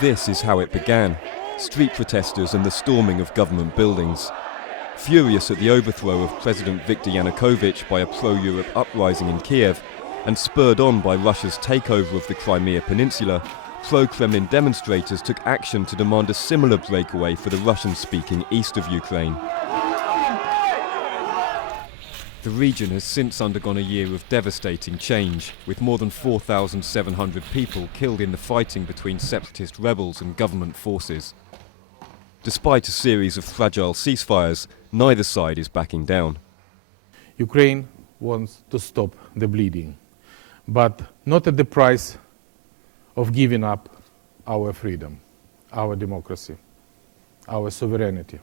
This is how it began: street protesters and the storming of government buildings. Furious at the overthrow of President Viktor Yanukovych by a pro-Europe uprising in Kiev, and spurred on by Russia's takeover of the Crimea Peninsula, pro-Kremlin demonstrators took action to demand a similar breakaway for the Russian-speaking east of Ukraine. The region has since undergone a year of devastating change, with more than 4,700 people killed in the fighting between separatist rebels and government forces. Despite a series of fragile ceasefires, neither side is backing down. Ukraine wants to stop the bleeding, but not at the price of giving up our freedom, our democracy, our sovereignty,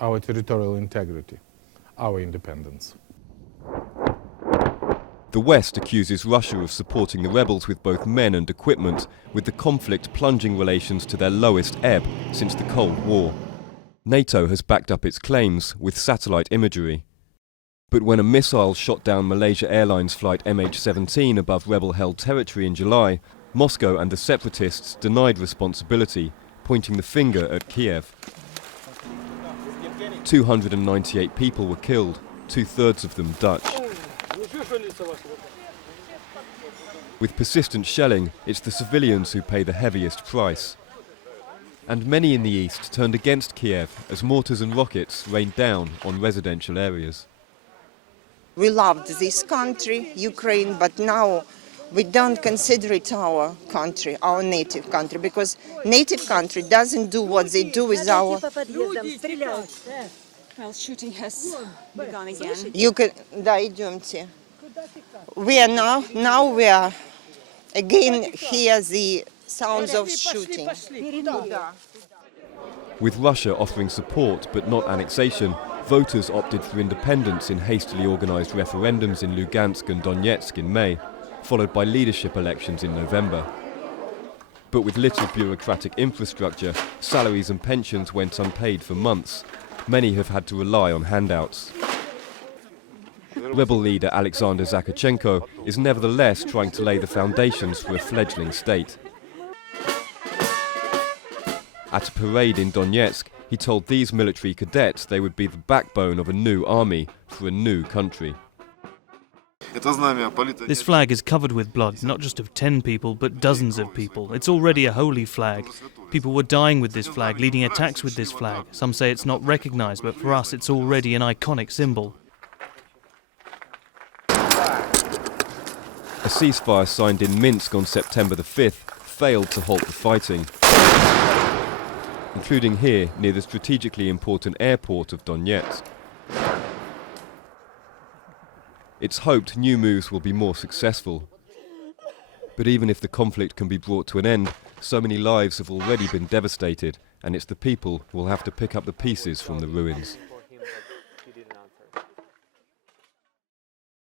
our territorial integrity, our independence. The West accuses Russia of supporting the rebels with both men and equipment, with the conflict plunging relations to their lowest ebb since the Cold War. NATO has backed up its claims with satellite imagery. But when a missile shot down Malaysia Airlines flight MH17 above rebel-held territory in July, Moscow and the separatists denied responsibility, pointing the finger at Kiev. 298 people were killed, two-thirds of them Dutch. With persistent shelling, it's the civilians who pay the heaviest price. And many in the east turned against Kiev as mortars and rockets rained down on residential areas. We loved this country, Ukraine, but now we don't consider it our country, our native country, because native country doesn't do what they do with our... Well, shooting has begun again. You can... Да, идемте. We are now we are again hear the sounds of shooting. With Russia offering support but not annexation, voters opted for independence in hastily organised referendums in Lugansk and Donetsk in May, followed by leadership elections in November. But with little bureaucratic infrastructure, salaries and pensions went unpaid for months. Many have had to rely on handouts. Rebel leader Alexander Zakharchenko is nevertheless trying to lay the foundations for a fledgling state. At a parade in Donetsk, he told these military cadets they would be the backbone of a new army for a new country. This flag is covered with blood, not just of 10 people, but dozens of people. It's already a holy flag. People were dying with this flag, leading attacks with this flag. Some say it's not recognized, but for us it's already an iconic symbol. A ceasefire signed in Minsk on September the 5th failed to halt the fighting, including here near the strategically important airport of Donetsk. It's hoped new moves will be more successful. But even if the conflict can be brought to an end, so many lives have already been devastated, and it's the people who will have to pick up the pieces from the ruins.